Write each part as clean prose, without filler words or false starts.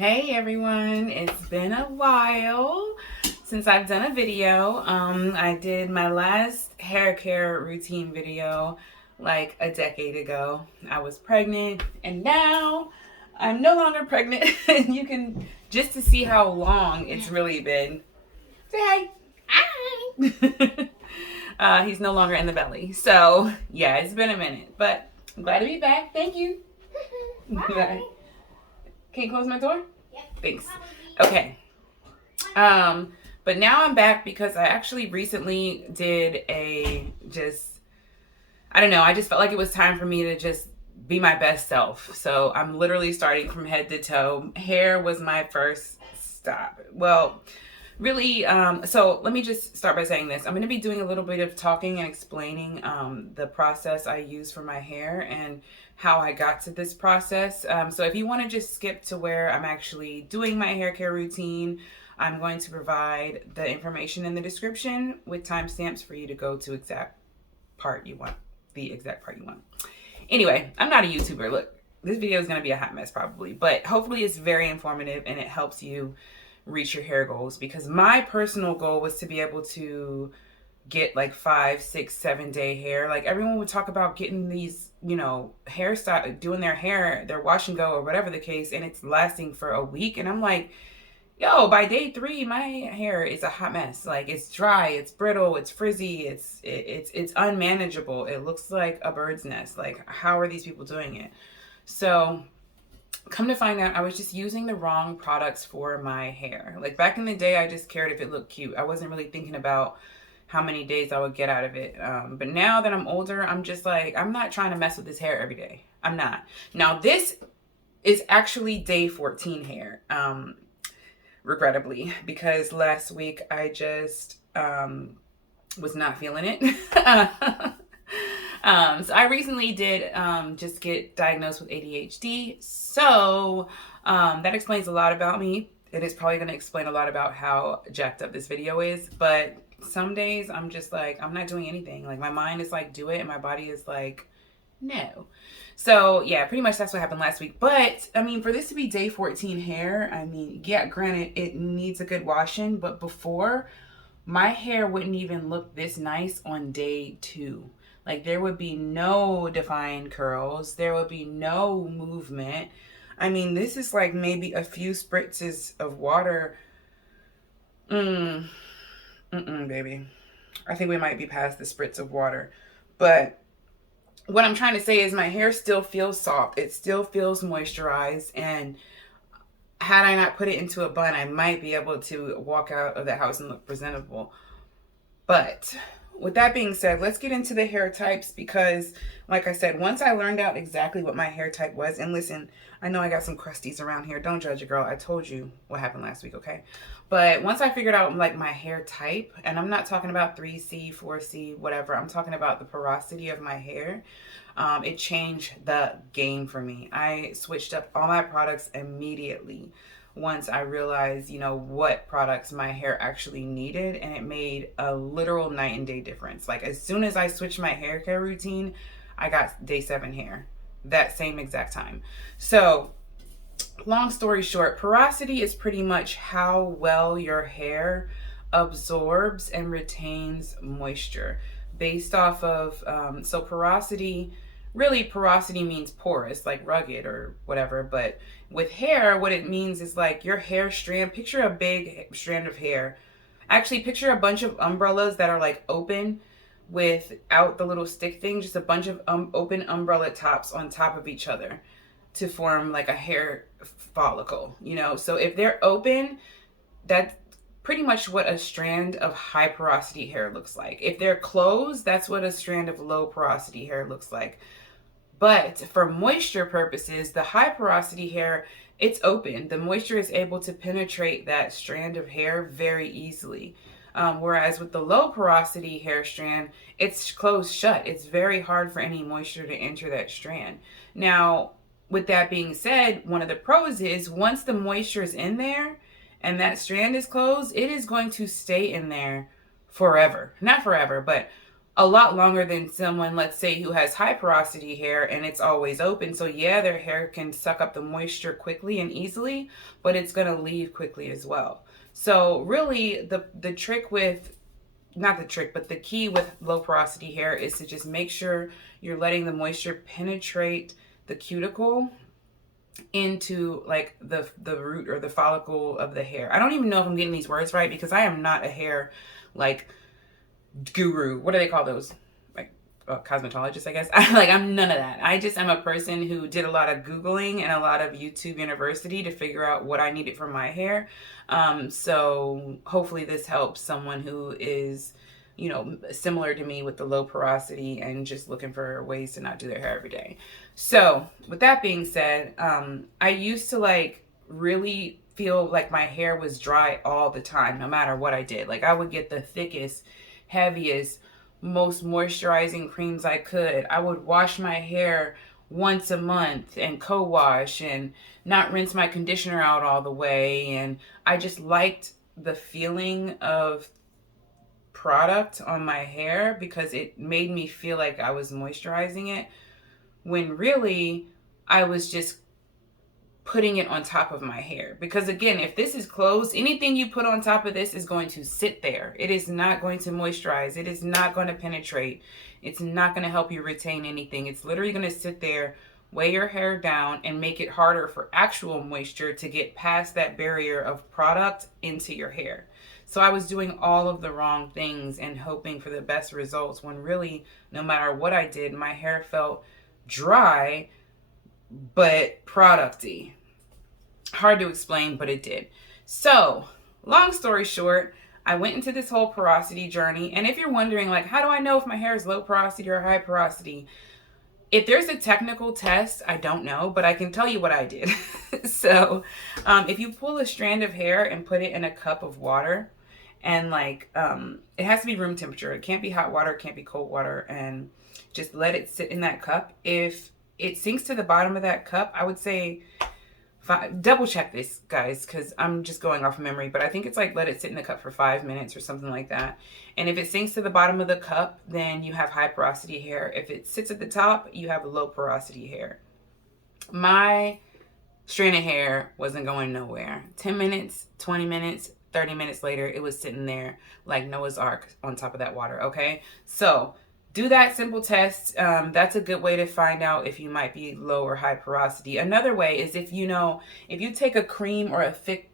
Hey everyone, it's been a while since I've done a video. I did my last hair care routine video like a decade ago. I was pregnant and now I'm no longer pregnant. You can just to see how long it's really been. Say hi. Hi. He's no longer in the belly. So yeah, it's been a minute, but I'm glad to be back. Thank you. Bye. Can you close my door? Yeah. Thanks. Okay. But now I'm back because I actually recently did I don't know, I just felt like it was time for me to just be my best self. So I'm literally starting from head to toe. Hair was my first stop. Well, really, so let me just start by saying this. I'm going to be doing a little bit of talking and explaining the process I use for my hair and how I got to this process. So if you want to just skip to where I'm actually doing my hair care routine, I'm going to provide the information in the description with timestamps for you to go to the exact part you want. Anyway, I'm not a YouTuber. Look, this video is going to be a hot mess probably, but hopefully it's very informative and it helps you reach your hair goals, because my personal goal was to be able to get like 5, 6, 7 day hair. Like everyone would talk about getting these, hairstyle, doing their hair, their wash and go or whatever the case, and it's lasting for a week. And I'm like, yo, by day 3, my hair is a hot mess. Like it's dry, it's brittle, it's frizzy, it's unmanageable. It looks like a bird's nest. Like how are these people doing it? So come to find out, I was just using the wrong products for my hair. Like back in the day, I just cared if it looked cute. I wasn't really thinking about how many days I would get out of it. But now that I'm older, I'm just like, I'm not trying to mess with this hair every day. I'm not. Now this is actually day 14 hair, regrettably, because last week I just was not feeling it. So I recently did just get diagnosed with ADHD. So that explains a lot about me. It is probably going to explain a lot about how jacked up this video is. But some days I'm just like, I'm not doing anything. Like my mind is like, do it. And my body is like, no. So yeah, pretty much that's what happened last week. But I mean, for this to be day 14 hair, I mean, yeah, granted, it needs a good washing. But before, my hair wouldn't even look this nice on day 2. Like there would be no defined curls. There would be no movement. I mean, this is like maybe a few spritzes of water. Baby. I think we might be past the spritz of water. But what I'm trying to say is my hair still feels soft. It still feels moisturized. And had I not put it into a bun, I might be able to walk out of the house and look presentable. But with that being said, let's get into the hair types, because like I said, once I learned out exactly what my hair type was, and listen, I know I got some crusties around here. Don't judge a girl. I told you what happened last week, okay? But once I figured out like my hair type, and I'm not talking about 3C, 4C, whatever. I'm talking about the porosity of my hair. It changed the game for me. I switched up all my products immediately once I realized, what products my hair actually needed, and it made a literal night and day difference. Like as soon as I switched my hair care routine, I got day 7 hair that same exact time. So long story short, porosity is pretty much how well your hair absorbs and retains moisture based off of, so porosity means porous, like rugged or whatever. But with hair, what it means is like your hair strand, picture a big strand of hair. Actually, picture a bunch of umbrellas that are like open without the little stick thing, just a bunch of open umbrella tops on top of each other to form like a hair follicle, So if they're open, that's pretty much what a strand of high porosity hair looks like. If they're closed, that's what a strand of low porosity hair looks like. But for moisture purposes, the high porosity hair, it's open. The moisture is able to penetrate that strand of hair very easily. Whereas with the low porosity hair strand, it's closed shut. It's very hard for any moisture to enter that strand. Now, with that being said, one of the pros is once the moisture is in there and that strand is closed, it is going to stay in there forever. Not forever, but a lot longer than someone, let's say, who has high porosity hair and it's always open. So yeah, their hair can suck up the moisture quickly and easily, but it's going to leave quickly as well. So really the trick with, not the trick, but the key with low porosity hair is to just make sure you're letting the moisture penetrate the cuticle into like the root or the follicle of the hair. I don't even know if I'm getting these words right because I am not a hair like guru. What do they call those? Like cosmetologist, I guess. I'm none of that. I just am a person who did a lot of Googling and a lot of YouTube University to figure out what I needed for my hair. So hopefully this helps someone who is, similar to me with the low porosity and just looking for ways to not do their hair every day. So with that being said, I used to like really feel like my hair was dry all the time, no matter what I did. Like I would get the thickest, heaviest, most moisturizing creams I could. I would wash my hair once a month and co-wash and not rinse my conditioner out all the way. And I just liked the feeling of product on my hair because it made me feel like I was moisturizing it, when really I was just putting it on top of my hair. Because again, if this is closed, anything you put on top of this is going to sit there. It is not going to moisturize. It is not going to penetrate. It's not going to help you retain anything. It's literally going to sit there, weigh your hair down, and make it harder for actual moisture to get past that barrier of product into your hair. So I was doing all of the wrong things and hoping for the best results, when really, no matter what I did, my hair felt dry but producty. Hard to explain, but it did. So long story short, I went into this whole porosity journey. And if you're wondering, like, how do I know if my hair is low porosity or high porosity? If there's a technical test, I don't know, but I can tell you what I did. So if you pull a strand of hair and put it in a cup of water, and it has to be room temperature. It can't be hot water, it can't be cold water, and just let it sit in that cup. If it sinks to the bottom of that cup, I would say, double check this, guys, because I'm just going off memory, but I think it's like let it sit in the cup for 5 minutes or something like that. And if it sinks to the bottom of the cup, then you have high porosity hair. If it sits at the top, you have low porosity hair. My strand of hair wasn't going nowhere. 10 minutes, 20 minutes, 30 minutes later, it was sitting there like Noah's Ark on top of that water, okay? So do that simple test. That's a good way to find out if you might be low or high porosity. Another way is if you take a cream or a thick,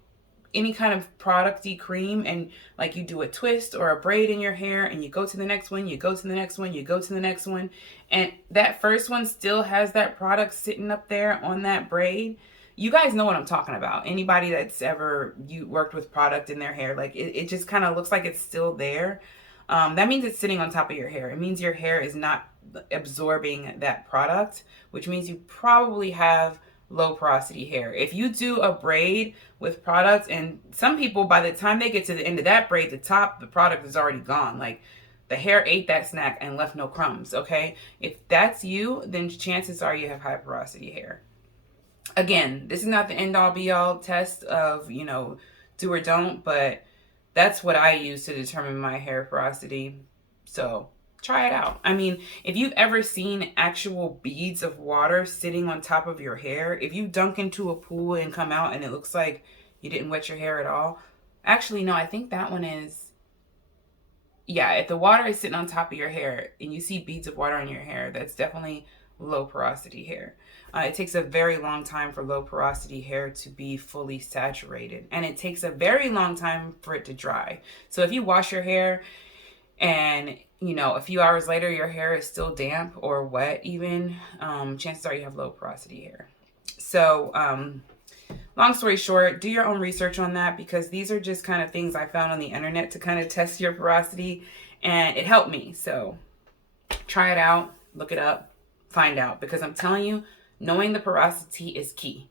any kind of producty cream, and like you do a twist or a braid in your hair, and you go to the next one, you go to the next one, you go to the next one, and that first one still has that product sitting up there on that braid. You guys know what I'm talking about. Anybody that's ever worked with product in their hair, like it just kind of looks like it's still there. That means it's sitting on top of your hair. It means your hair is not absorbing that product, which means you probably have low porosity hair. If you do a braid with product, and some people, by the time they get to the end of that braid, the product is already gone. Like the hair ate that snack and left no crumbs, okay? If that's you, then chances are you have high porosity hair. Again, this is not the end all be all test of, do or don't, but that's what I use to determine my hair porosity. So try it out. I mean, if you've ever seen actual beads of water sitting on top of your hair, if you dunk into a pool and come out and it looks like you didn't wet your hair at all. Actually, no, I think that one is, yeah, if the water is sitting on top of your hair and you see beads of water on your hair, that's definitely low porosity hair. It takes a very long time for low porosity hair to be fully saturated, and it takes a very long time for it to dry. So if you wash your hair and a few hours later your hair is still damp or wet even, chances are you have low porosity hair. So long story short, do your own research on that, because these are just kind of things I found on the internet to kind of test your porosity, and it helped me. So try it out, look it up, find out, because I'm telling you, knowing the porosity is key.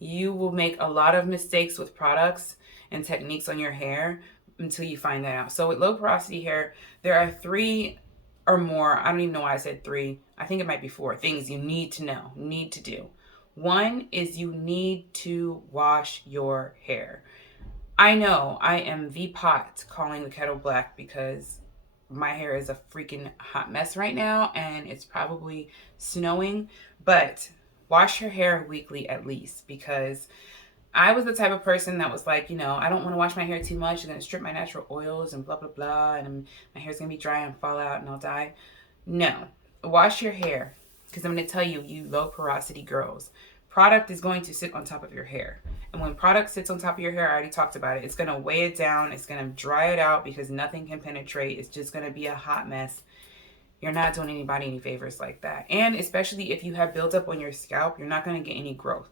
You will make a lot of mistakes with products and techniques on your hair until you find that out. So with low porosity hair, there are 3 or more, I don't even know why I said 3, I think it might be 4 things you need to know, need to do. One is you need to wash your hair. I know I am the pot calling the kettle black, because my hair is a freaking hot mess right now, and it's probably snowing. But wash your hair weekly at least, because I was the type of person that was like, I don't want to wash my hair too much. It's going to strip my natural oils and blah, blah, blah. And my hair's going to be dry and fall out and I'll die. No, wash your hair, because I'm going to tell you, you low porosity girls, product is going to sit on top of your hair. And when product sits on top of your hair, I already talked about it. It's going to weigh it down. It's going to dry it out because nothing can penetrate. It's just going to be a hot mess. You're not doing anybody any favors like that. And especially if you have buildup on your scalp, you're not going to get any growth.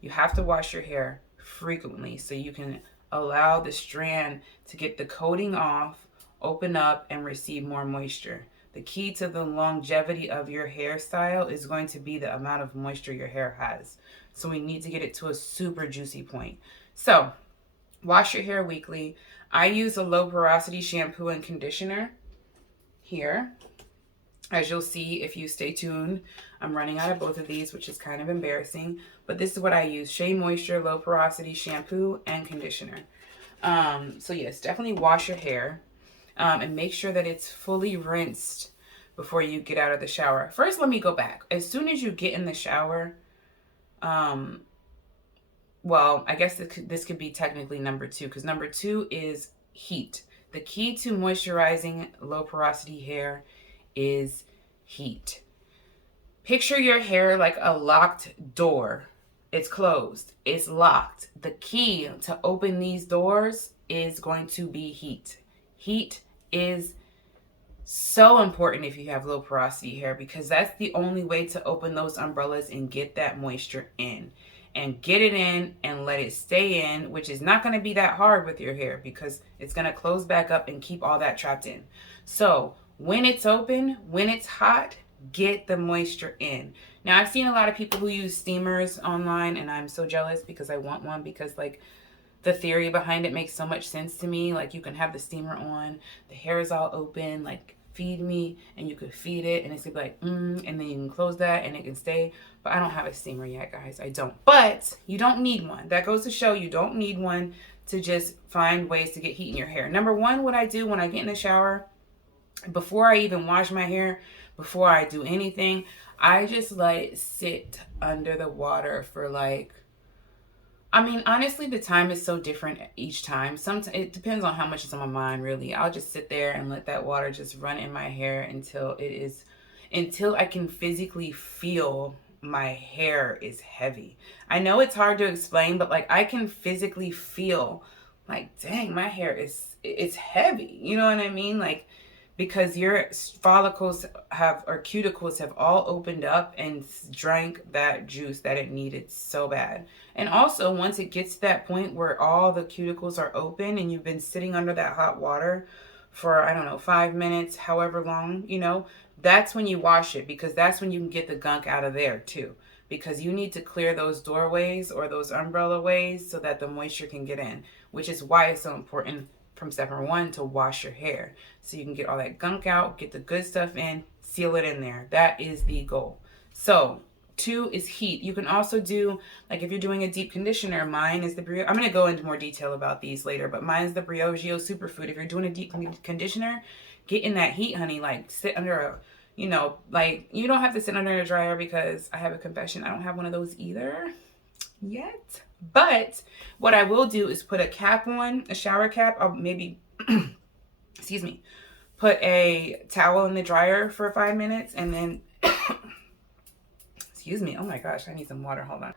You have to wash your hair frequently so you can allow the strand to get the coating off, open up, and receive more moisture. The key to the longevity of your hairstyle is going to be the amount of moisture your hair has. So we need to get it to a super juicy point. So wash your hair weekly. I use a low porosity shampoo and conditioner here. As you'll see if you stay tuned, I'm running out of both of these, which is kind of embarrassing. But this is what I use: Shea Moisture Low Porosity Shampoo and Conditioner. So yes, definitely wash your hair and make sure that it's fully rinsed before you get out of the shower. First, let me go back. As soon as you get in the shower, well, I guess this could be technically number 2, because number 2 is heat. The key to moisturizing low porosity hair is heat. Picture your hair like a locked door. It's closed. It's locked. The key to open these doors is going to be heat. Heat is so important if you have low porosity hair, because that's the only way to open those umbrellas and get that moisture in. And get it in and let it stay in, which is not going to be that hard with your hair because it's going to close back up and keep all that trapped in. So when it's open, when it's hot, get the moisture in. Now, I've seen a lot of people who use steamers online, and I'm so jealous because I want one, because like the theory behind it makes so much sense to me. Like, you can have the steamer on, the hair is all open, like feed me, and you could feed it and it's gonna be like and then you can close that and it can stay. But I don't have a steamer yet, guys. I don't. But you don't need one. That goes to show you don't need one to just find ways to get heat in your hair. Number one, what I do when I get in the shower, before I even wash my hair, before I do anything, I just let it sit under the water for like, I mean, honestly, the time is so different each time. Sometimes it depends on how much is on my mind, really. I'll just sit there and let that water just run in my hair until I can physically feel my hair is heavy. I know it's hard to explain, but like I can physically feel like, dang, my hair it's heavy. You know what I mean? Like, because your follicles or cuticles have all opened up and drank that juice that it needed so bad. And also, once it gets to that point where all the cuticles are open and you've been sitting under that hot water for, I don't know, 5 minutes, however long, that's when you wash it, because that's when you can get the gunk out of there too. Because you need to clear those doorways or those umbrella ways so that the moisture can get in, which is why it's so important from step number 1 to wash your hair, so you can get all that gunk out, get the good stuff in, seal it in there. That is the goal. So 2 is heat. You can also do, like if you're doing a deep conditioner, mine is the I'm going to go into more detail about these later, but mine is the briogeo superfood. If you're doing a deep conditioner, get in that heat, honey. Like sit under a, like you don't have to sit under a dryer, because I have a confession, I don't have one of those either yet. But what I will do is put a cap on, a shower cap. I'll maybe, excuse me, put a towel in the dryer for 5 minutes and then, excuse me. Oh my gosh, I need some water. Hold on.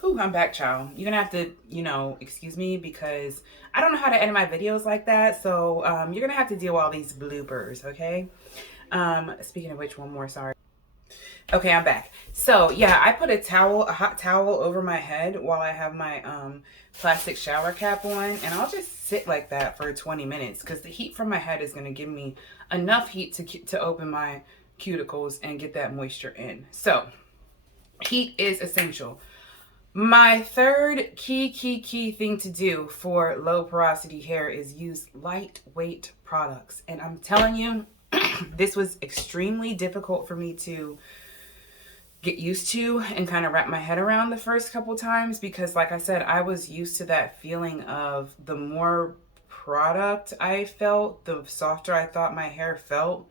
Whew, I'm back, child. You're going to have to, excuse me, because I don't know how to edit my videos like that. So you're going to have to deal with all these bloopers, okay? Speaking of which, one more, sorry. Okay, I'm back. So yeah, I put a hot towel over my head while I have my plastic shower cap on, and I'll just sit like that for 20 minutes because the heat from my head is going to give me enough heat to open my cuticles and get that moisture in. So heat is essential. My third key thing to do for low porosity hair is use lightweight products. And I'm telling you, this was extremely difficult for me to get used to and kind of wrap my head around the first couple times, because like I said, I was used to that feeling of the more product I felt, the softer I thought my hair felt,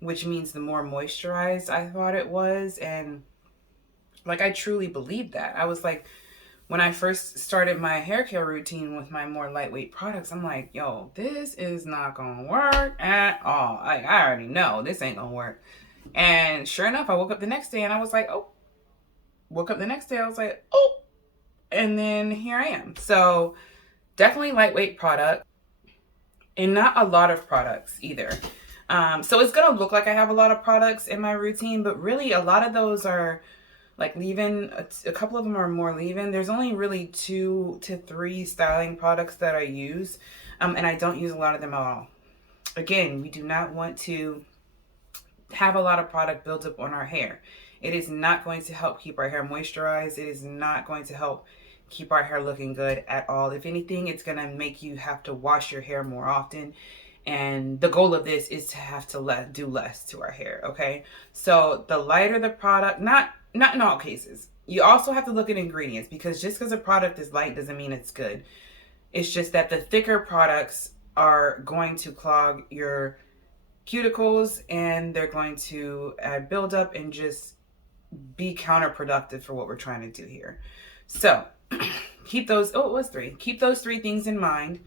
which means the more moisturized I thought it was. And like, I truly believed that. I was like, when I first started my hair care routine with my more lightweight products, I'm like, yo, this is not gonna work at all. I already know this ain't gonna work. And sure enough, I woke up the next day and I was like, oh, oh, and then here I am. So definitely lightweight product, and not a lot of products either. So it's gonna look like I have a lot of products in my routine, but really a lot of those are like leave-in. A couple of them are more leave-in. There's only really 2 to 3 styling products that I use, and I don't use a lot of them at all. Again, we do not want to have a lot of product built up on our hair. It is not going to help keep our hair moisturized. It is not going to help keep our hair looking good at all. If anything, it's going to make you have to wash your hair more often. And the goal of this is to have to do less to our hair, okay? So the lighter the product, not in all cases. You also have to look at ingredients, because just because a product is light doesn't mean it's good. It's just that the thicker products are going to clog your cuticles, and they're going to add buildup and just be counterproductive for what we're trying to do here. So keep those, oh, it was 3. Keep those 3 things in mind.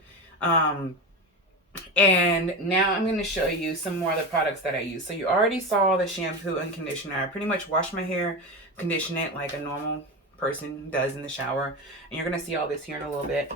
And now I'm going to show you some more of the products that I use. So you already saw the shampoo and conditioner. I pretty much wash my hair, condition it like a normal person does in the shower. And you're going to see all this here in a little bit.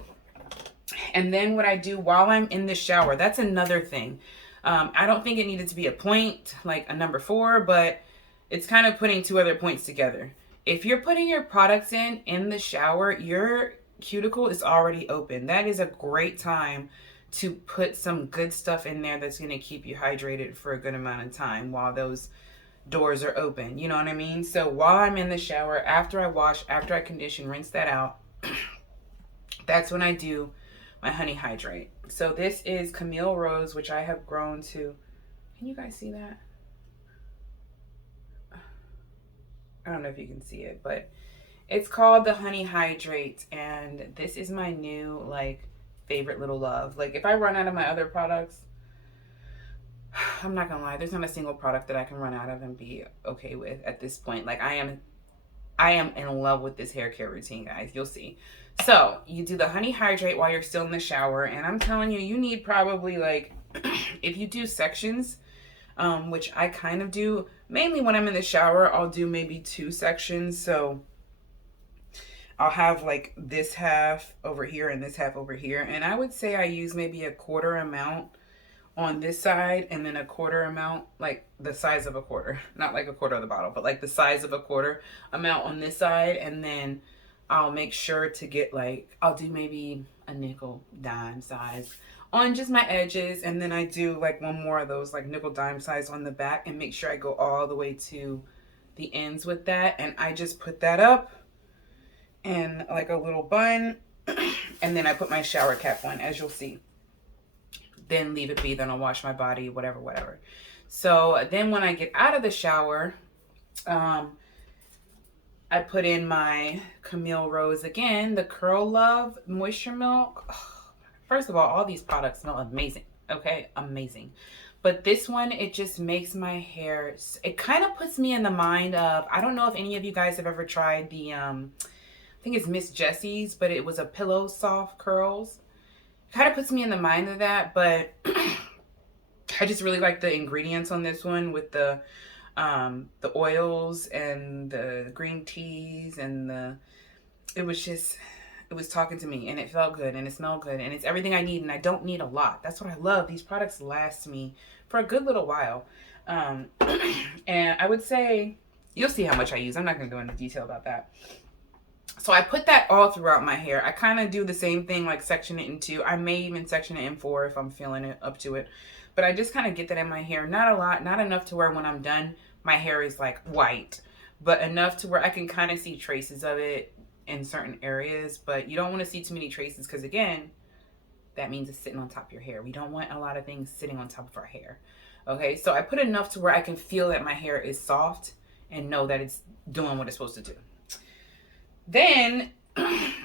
And then what I do while I'm in the shower, that's another thing. I don't think it needed to be a point, like a number 4, but it's kind of putting 2 other points together. If you're putting your products in the shower, your cuticle is already open. That is a great time to put some good stuff in there that's going to keep you hydrated for a good amount of time while those doors are open. You know what I mean? So while I'm in the shower, after I wash, after I condition, rinse that out, that's when I do my honey hydrate. So this is Camille Rose, which I have grown to. Can you guys see that? I don't know if you can see it, but it's called the Honey Hydrate, and this is my new like favorite little love. Like, if I run out of my other products, I'm not gonna lie, there's not a single product that I can run out of and be okay with at this point. Like, I am in love with this hair care routine, guys. You'll see. So you do the Honey Hydrate while you're still in the shower, and I'm telling you, you need probably like if you do sections, which I kind of do mainly when I'm in the shower, I'll do maybe 2 sections. So I'll have like this half over here and this half over here. And I would say I use maybe a quarter amount on this side, and then a quarter amount, like the size of a quarter, not like a quarter of the bottle, but like the size of a quarter amount on this side. And then I'll make sure to get like, I'll do maybe a nickel dime size on just my edges. And then I do like 1 more of those like nickel dime size on the back, and make sure I go all the way to the ends with that. And I just put that up in like a little bun, and then I put my shower cap on, as you'll see. Then leave it be, then I'll wash my body, whatever. So then when I get out of the shower, I put in my Camille Rose again, the Curl Love Moisture Milk. First of all these products smell amazing, okay? Amazing. But this one, it just makes my hair, it kind of puts me in the mind of, I don't know if any of you guys have ever tried the, I think it's Miss Jessie's, but it was a pillow soft curls. Kind of puts me in the mind of that, but I just really like the ingredients on this one with the oils and the green teas, and it was talking to me, and it felt good, and it smelled good, and it's everything I need, and I don't need a lot. That's what I love. These products last me for a good little while. And I would say, you'll see how much I use. I'm not going to go into detail about that. So I put that all throughout my hair. I kind of do the same thing, like section it in 2. I may even section it in 4 if I'm feeling it up to it. But I just kind of get that in my hair. Not a lot, not enough to where when I'm done, my hair is like white. But enough to where I can kind of see traces of it in certain areas. But you don't want to see too many traces, because again, that means it's sitting on top of your hair. We don't want a lot of things sitting on top of our hair. Okay, so I put enough to where I can feel that my hair is soft and know that it's doing what it's supposed to do. Then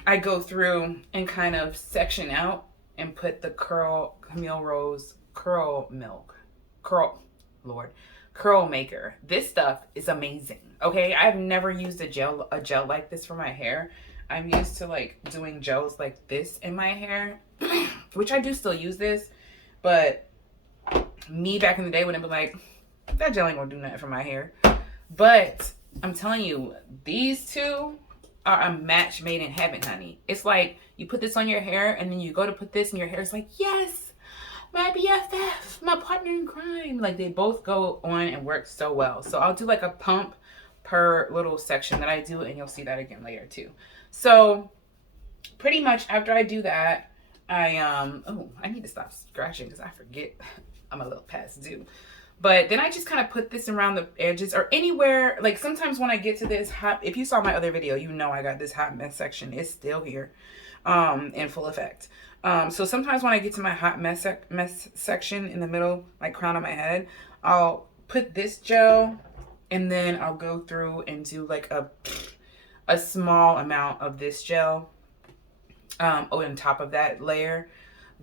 I go through and kind of section out and put the Camille Rose curl milk, curl, Lord, curl maker. This stuff is amazing. Okay, I've never used a gel like this for my hair. I'm used to like doing gels like this in my hair, which I do still use this, but me back in the day would have been like, that gel ain't gonna do nothing for my hair. But I'm telling you, these two are a match made in heaven, honey. It's like you put this on your hair and then you go to put this and your hair is like, yes, my BFF, my partner in crime. Like they both go on and work so well. So I'll do like a pump per little section that I do, and you'll see that again later too. So pretty much after I do that, I need to stop scratching because I forget I'm a little past due. But then I just kind of put this around the edges or anywhere. Like sometimes when I get to this hot, if you saw my other video, you know I got this hot mess section. It's still here in full effect. So sometimes when I get to my hot mess section in the middle, like crown of my head, I'll put this gel and then I'll go through and do like a small amount of this gel on top of that layer,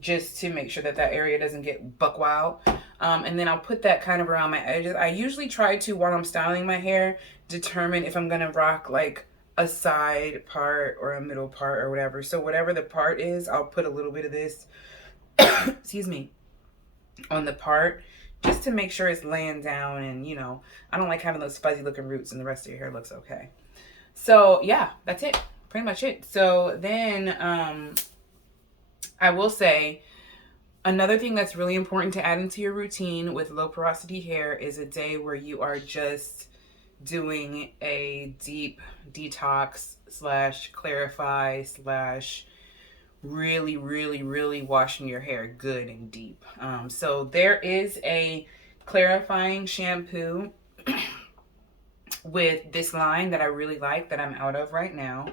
just to make sure that that area doesn't get buck wild. And then I'll put that kind of around my edges. I usually try to, while I'm styling my hair, determine if I'm going to rock like a side part or a middle part or whatever. So whatever the part is, I'll put a little bit of this, excuse me, on the part just to make sure it's laying down. And, you know, I don't like having those fuzzy looking roots and the rest of your hair looks okay. So yeah, that's it. Pretty much it. So then I will say, another thing that's really important to add into your routine with low porosity hair is a day where you are just doing a deep detox / clarify / really washing your hair good and deep. So there is a clarifying shampoo with this line that I really like that I'm out of right now.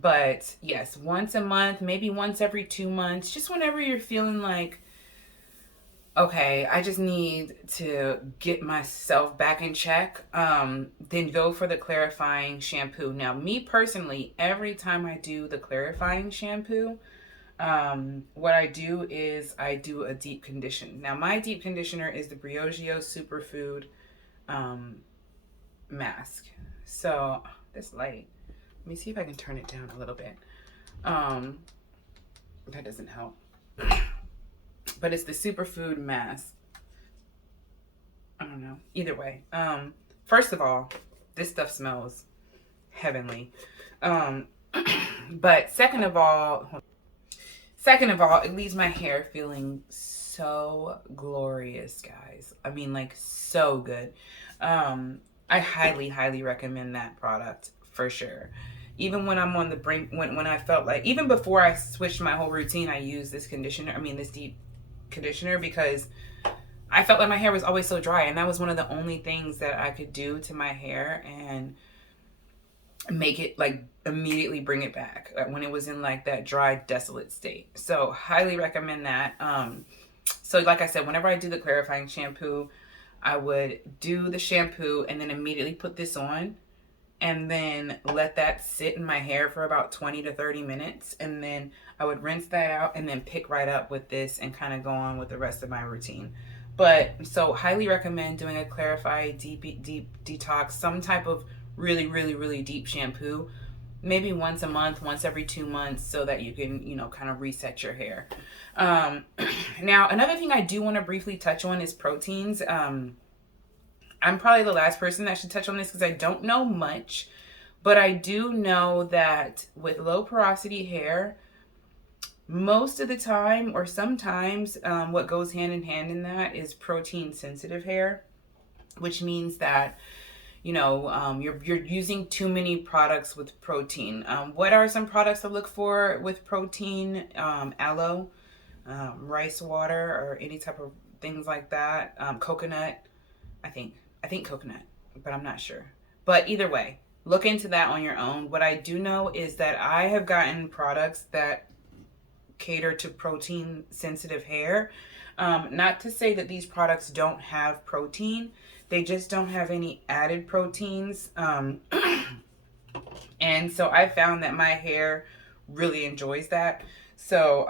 But yes, once a month, maybe once every 2 months, just whenever you're feeling like, okay, I just need to get myself back in check, then go for the clarifying shampoo. Now, me personally, every time I do the clarifying shampoo, what I do is I do a deep condition. Now, my deep conditioner is the Briogeo Superfood mask. So, this light. Let me see if I can turn it down a little bit. That doesn't help. But it's the superfood mask. I don't know. Either way. First of all, this stuff smells heavenly. But second of all, it leaves my hair feeling so glorious, guys. I mean, like, so good. I highly recommend that product for sure. Even when I'm on the brink, when I felt like, even before I switched my whole routine, I used this this deep conditioner, because I felt like my hair was always so dry, and that was one of the only things that I could do to my hair and make it like immediately bring it back when it was in like that dry, desolate state. So highly recommend that. So like I said, whenever I do the clarifying shampoo, I would do the shampoo and then immediately put this on, and then let that sit in my hair for about 20 to 30 minutes. And then I would rinse that out and then pick right up with this and kind of go on with the rest of my routine. But so highly recommend doing a clarify deep detox, some type of really deep shampoo, maybe once a month, once every 2 months, so that you can, you know, kind of reset your hair. Now, another thing I do want to briefly touch on is proteins. I'm probably the last person that should touch on this because I don't know much, but I do know that with low porosity hair, most of the time or sometimes what goes hand in hand in that is protein sensitive hair, which means that, you know, you're using too many products with protein. What are some products to look for with protein? Aloe, rice water, or any type of things like that. Coconut, I think coconut, but I'm not sure. But either way, look into that on your own. What I do know is that I have gotten products that cater to protein sensitive hair. Not to say that these products don't have protein, they just don't have any added proteins. And so I found that my hair really enjoys that. So,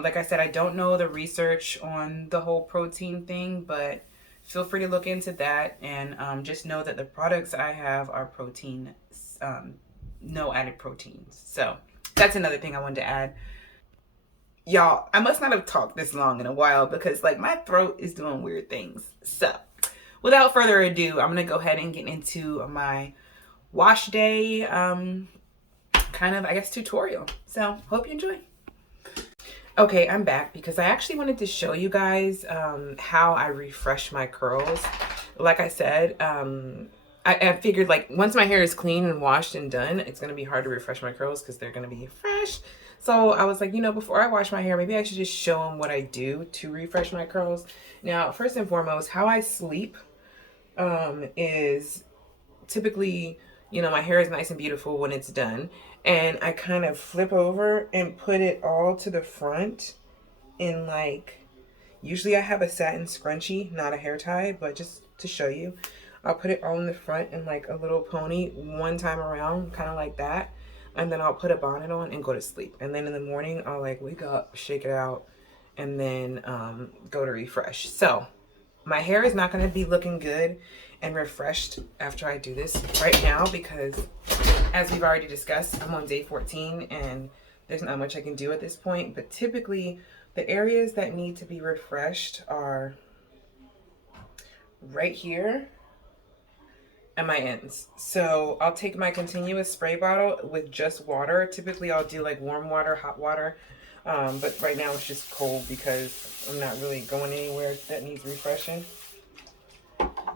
like I said, I don't know the research on the whole protein thing, but feel free to look into that. And just know that the products I have are protein, um, no added proteins. So that's another thing I wanted to add. Y'all, I must not have talked this long in a while because like my throat is doing weird things. So without further ado, I'm gonna go ahead and get into my wash day kind of, I guess, tutorial. So hope you enjoy. Okay, I'm back because I actually wanted to show you guys how I refresh my curls. Like I said, I figured like once my hair is clean and washed and done, it's going to be hard to refresh my curls because they're going to be fresh. So I was like, you know, before I wash my hair, maybe I should just show them what I do to refresh my curls. Now, first and foremost, how I sleep is typically, you know, my hair is nice and beautiful when it's done. And I kind of flip over and put it all to the front in like, usually I have a satin scrunchie, not a hair tie, but just to show you, I'll put it all in the front in like a little pony one time around, kind of like that. And then I'll put a bonnet on and go to sleep. And then in the morning, I'll like wake up, shake it out, and then go to refresh. So my hair is not going to be looking good and refreshed after I do this right now because as we've already discussed, I'm on day 14 and there's not much I can do at this point. But typically the areas that need to be refreshed are right here and my ends. So I'll take my continuous spray bottle with just water. Typically I'll do like warm water, hot water. But right now it's just cold because I'm not really going anywhere that needs refreshing.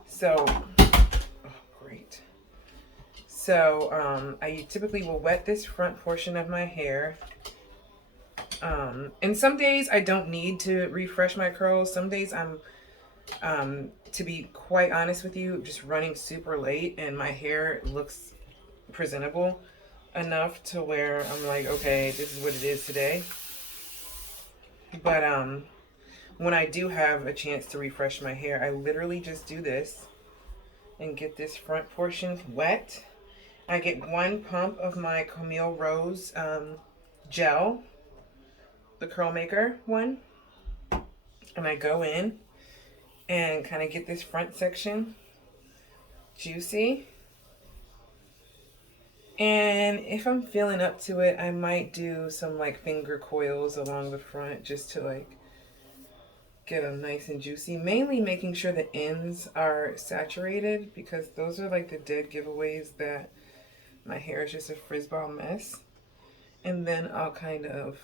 So, oh, great. So I typically will wet this front portion of my hair. And some days I don't need to refresh my curls. Some days I'm, to be quite honest with you, just running super late and my hair looks presentable enough to where I'm like, okay, this is what it is today. But when I do have a chance to refresh my hair, I literally just do this and get this front portion wet. I get one pump of my Camille Rose gel, the curl maker one, and I go in and kind of get this front section juicy. And if I'm feeling up to it, I might do some like finger coils along the front just to like get them nice and juicy. Mainly making sure the ends are saturated because those are like the dead giveaways that my hair is just a frizz-ball mess. And then I'll kind of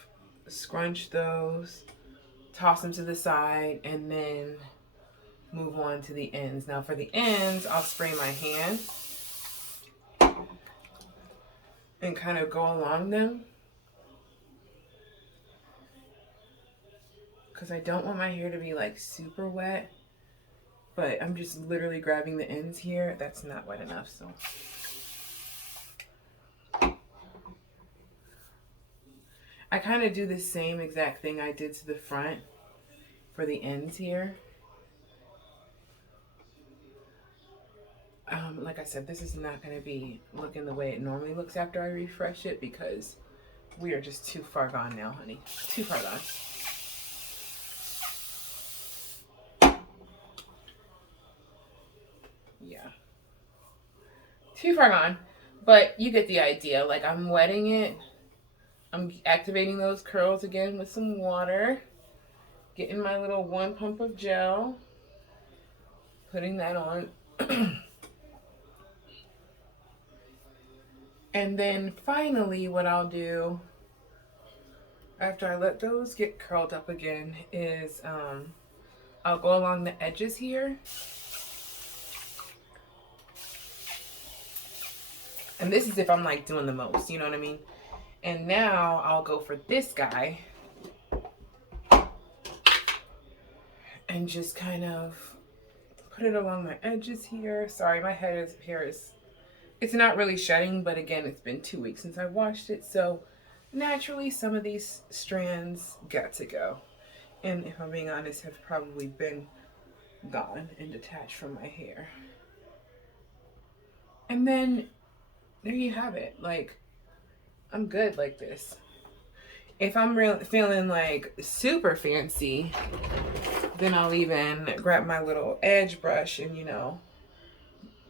scrunch those, toss them to the side, and then move on to the ends. Now for the ends, I'll spray my hand and kind of go along them because I don't want my hair to be like super wet, but I'm just literally grabbing the ends here. That's not wet enough, so. I kind of do the same exact thing I did to the front for the ends here. Like I said, this is not going to be looking the way it normally looks after I refresh it because we are just too far gone now, honey. Too far gone. Yeah. Too far gone. But you get the idea. Like I'm wetting it. I'm activating those curls again with some water. Getting my little one pump of gel. Putting that on. And then finally what I'll do after I let those get curled up again is I'll go along the edges here. And this is if I'm like doing the most, you know what I mean? And now I'll go for this guy and just kind of put it along my edges here. Sorry, my hair is, it's not really shedding, but again, it's been 2 weeks since I washed it. So naturally some of these strands got to go. And if I'm being honest, have probably been gone and detached from my hair. And then there you have it. Like, I'm good like this. If I'm feeling like super fancy, then I'll even grab my little edge brush and,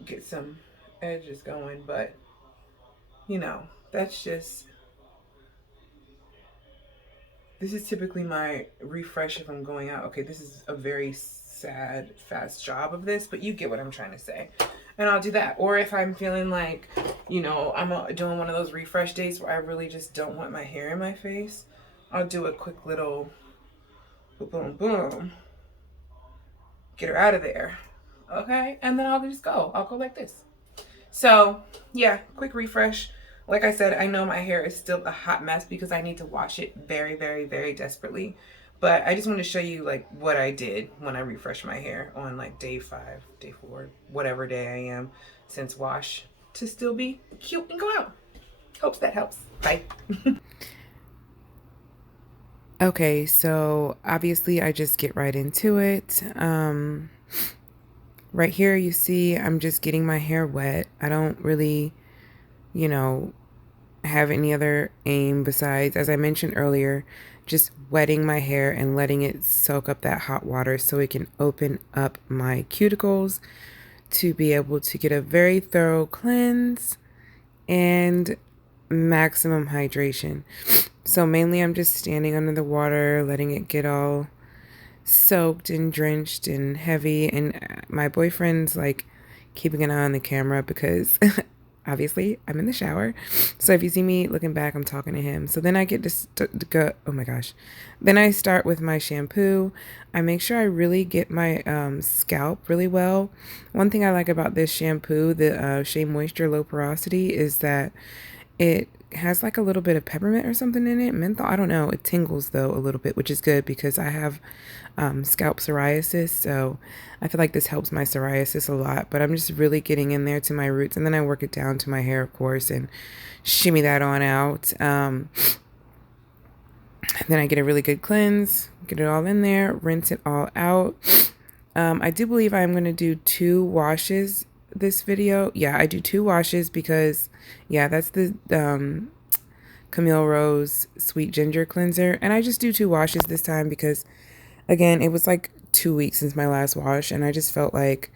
get some edges going. But, that's just, this is typically my refresh if I'm going out. Okay, this is a very sad, fast job of this, but you get what I'm trying to say. And I'll do that. Or if I'm feeling like, I'm doing one of those refresh days where I really just don't want my hair in my face, I'll do a quick little boom, boom, boom. Get her out of there. Okay? And then I'll just go. I'll go like this. So, yeah, quick refresh. Like I said, I know my hair is still a hot mess because I need to wash it very, very, very desperately. But I just want to show you like what I did when I refreshed my hair on like day 5, day 4, whatever day I am since wash, to still be cute and go out. Hopes that helps. Bye. Okay, so obviously I just get right into it. Right here you see I'm just getting my hair wet. I don't really, have any other aim besides, as I mentioned earlier, just wetting my hair and letting it soak up that hot water so it can open up my cuticles to be able to get a very thorough cleanse and maximum hydration. So mainly I'm just standing under the water, letting it get all soaked and drenched and heavy. And my boyfriend's like keeping an eye on the camera because obviously I'm in the shower. So if you see me looking back, I'm talking to him. So then I get to go, oh my gosh. Then I start with my shampoo. I make sure I really get my scalp really well. One thing I like about this shampoo, the Shea Moisture Low Porosity, is that it has like a little bit of peppermint or something in it. Menthol, I don't know. It tingles though a little bit, which is good because I have scalp psoriasis. So I feel like this helps my psoriasis a lot. But I'm just really getting in there to my roots. And then I work it down to my hair, of course, and shimmy that on out. Then I get a really good cleanse, get it all in there, rinse it all out. I do believe I'm going to do 2 washes this video. Yeah, I do 2 washes because, yeah, that's the Camille Rose Sweet Ginger Cleanser. And I just do 2 washes this time because, again, it was like 2 weeks since my last wash. And I just felt like,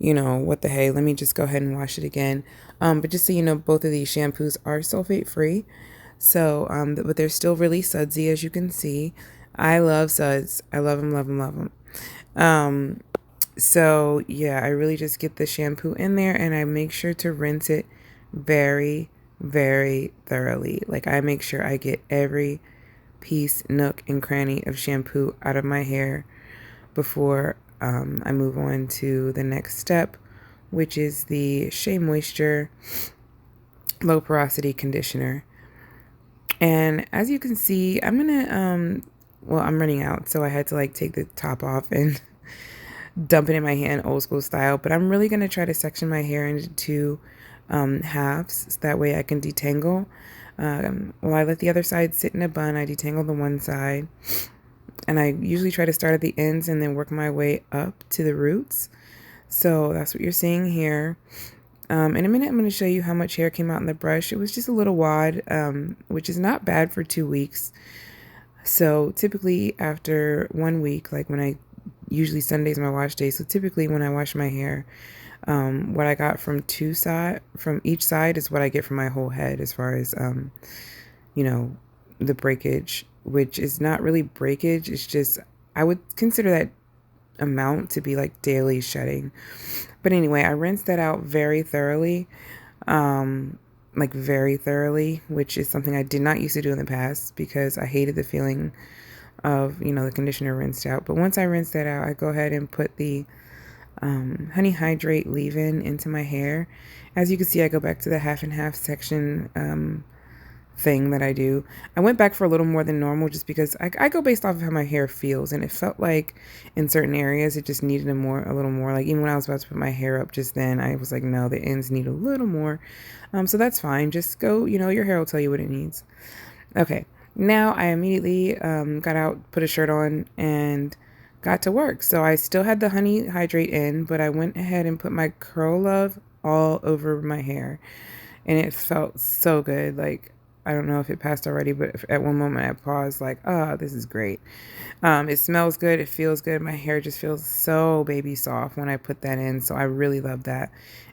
what the hey, let me just go ahead and wash it again. But just so you know, both of these shampoos are sulfate free. So, but they're still really sudsy, as you can see. I love suds. I love them, love them, love them. So yeah, I really just get the shampoo in there and I make sure to rinse it very, very thoroughly. Like I make sure I get every piece, nook, and cranny of shampoo out of my hair before I move on to the next step, which is the Shea Moisture Low Porosity Conditioner. And as you can see, I'm gonna I'm running out, so I had to like take the top off and dump it in my hand old school style. But I'm really gonna try to section my hair into 2 halves so that way I can detangle. While I let the other side sit in a bun, I detangle the one side, and I usually try to start at the ends and then work my way up to the roots. So that's what you're seeing here. In a minute, I'm going to show you how much hair came out in the brush. It was just a little wad, which is not bad for 2 weeks. So typically after 1 week, like usually Sunday's my wash day. So typically when I wash my hair, what I got from each side is what I get from my whole head as far as, the breakage, which is not really breakage. It's just, I would consider that amount to be like daily shedding. But anyway, I rinsed that out very thoroughly, very thoroughly, which is something I did not used to do in the past because I hated the feeling of, the conditioner rinsed out. But once I rinsed that out, I go ahead and put the honey hydrate leave-in into my hair. As you can see, I go back to the half and half section thing that I do. I went back for a little more than normal just because I go based off of how my hair feels, and it felt like in certain areas it just needed a little more. Like even when I was about to put my hair up just then, I was like, no, the ends need a little more. So that's fine. Just go, your hair will tell you what it needs. Okay, now I immediately got out, put a shirt on, and got to work. So I still had the honey hydrate in, but I went ahead and put my Curl Love all over my hair, and it felt so good. Like, I don't know if it passed already, but at one moment I paused like, oh, this is great. It smells good. It feels good. My hair just feels so baby soft when I put that in. So I really love that.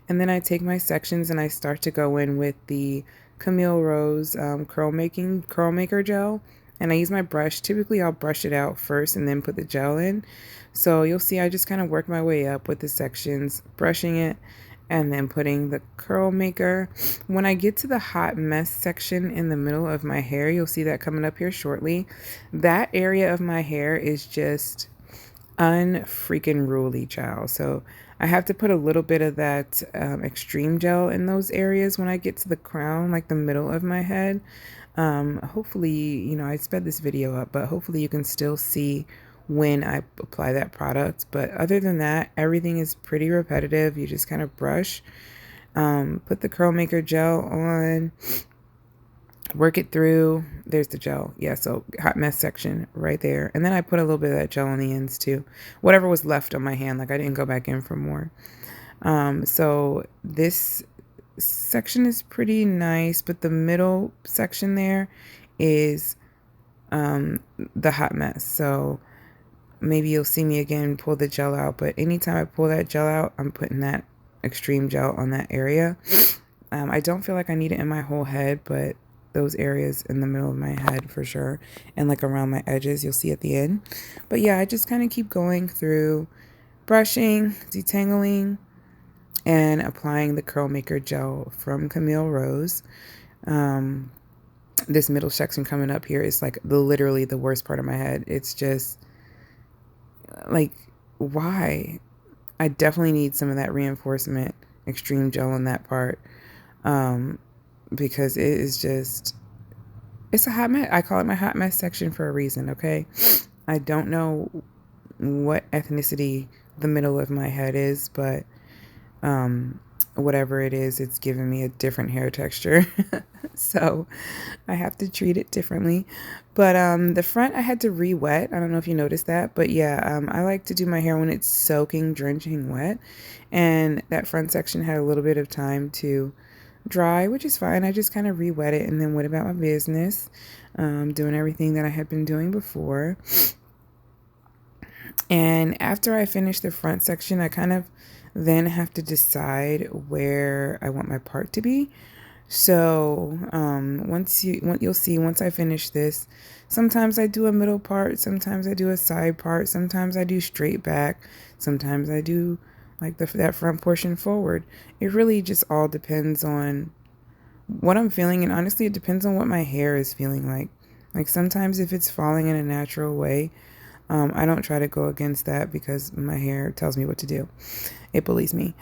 And then I take my sections and I start to go in with the Camille Rose curl maker gel. And I use my brush. Typically I'll brush it out first and then put the gel in. So you'll see I just kind of work my way up with the sections, brushing it and then putting the curl maker. When I get to the hot mess section in the middle of my hair, you'll see that coming up here shortly. That area of my hair is just unfreaking ruly, child. So I have to put a little bit of that extreme gel in those areas when I get to the crown, like the middle of my head. Hopefully, you know, I sped this video up, but hopefully you can still see when I apply that product. But other than that, everything is pretty repetitive. You just kind of brush, put the curl maker gel on, work it through. There's the gel. Yeah, so hot mess section right there. And then I put a little bit of that gel on the ends too. Whatever was left on my hand, like I didn't go back in for more. So this section is pretty nice, but the middle section there is the hot mess. So maybe you'll see me again pull the gel out, but anytime I pull that gel out, I'm putting that extreme gel on that area. I don't feel like I need it in my whole head, but those areas in the middle of my head for sure, and like around my edges, you'll see at the end. But yeah, I just kind of keep going through brushing, detangling, and applying the curl maker gel from Camille Rose. This middle section coming up here is like literally the worst part of my head. It's just like, why? I definitely need some of that reinforcement extreme gel in that part, because it is just, it's a hot mess. I call it my hot mess section for a reason. Okay, I don't know what ethnicity the middle of my head is, but whatever it is, it's giving me a different hair texture. So I have to treat it differently. But the front I had to re-wet. I don't know if you noticed that, but yeah, I like to do my hair when it's soaking, drenching wet. And that front section had a little bit of time to dry, which is fine. I just kind of re-wet it and then went about my business, doing everything that I had been doing before. And after I finish the front section, I kind of then have to decide where I want my part to be. So you'll see once I finish this, sometimes I do a middle part, sometimes I do a side part, sometimes I do straight back, sometimes I do like that front portion forward. It really just all depends on what I'm feeling, and honestly it depends on what my hair is feeling like. Like sometimes if it's falling in a natural way, I don't try to go against that because my hair tells me what to do. It believes me.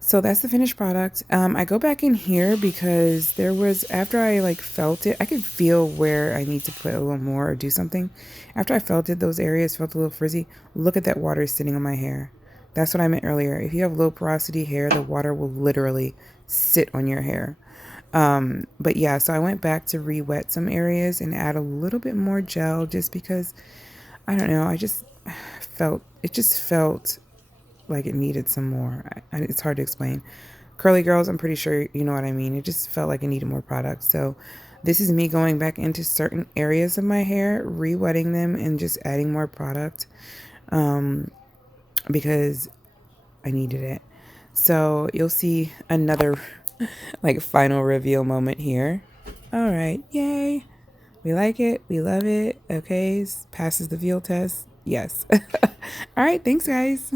So that's the finished product. I go back in here because there was, after I like felt it, I could feel where I need to put a little more or do something. After I felt it, those areas felt a little frizzy. Look at that water sitting on my hair. That's what I meant earlier. If you have low porosity hair, the water will literally sit on your hair. But yeah, so I went back to re-wet some areas and add a little bit more gel just because, I don't know, it just felt like it needed some more. It's hard to explain. Curly girls, I'm pretty sure you know what I mean. It just felt like it needed more product. So this is me going back into certain areas of my hair, re-wetting them and just adding more product, because I needed it. So you'll see another like final reveal moment here. All right, yay. We like it. We love it. Okay, passes the field test. Yes. All right, thanks guys.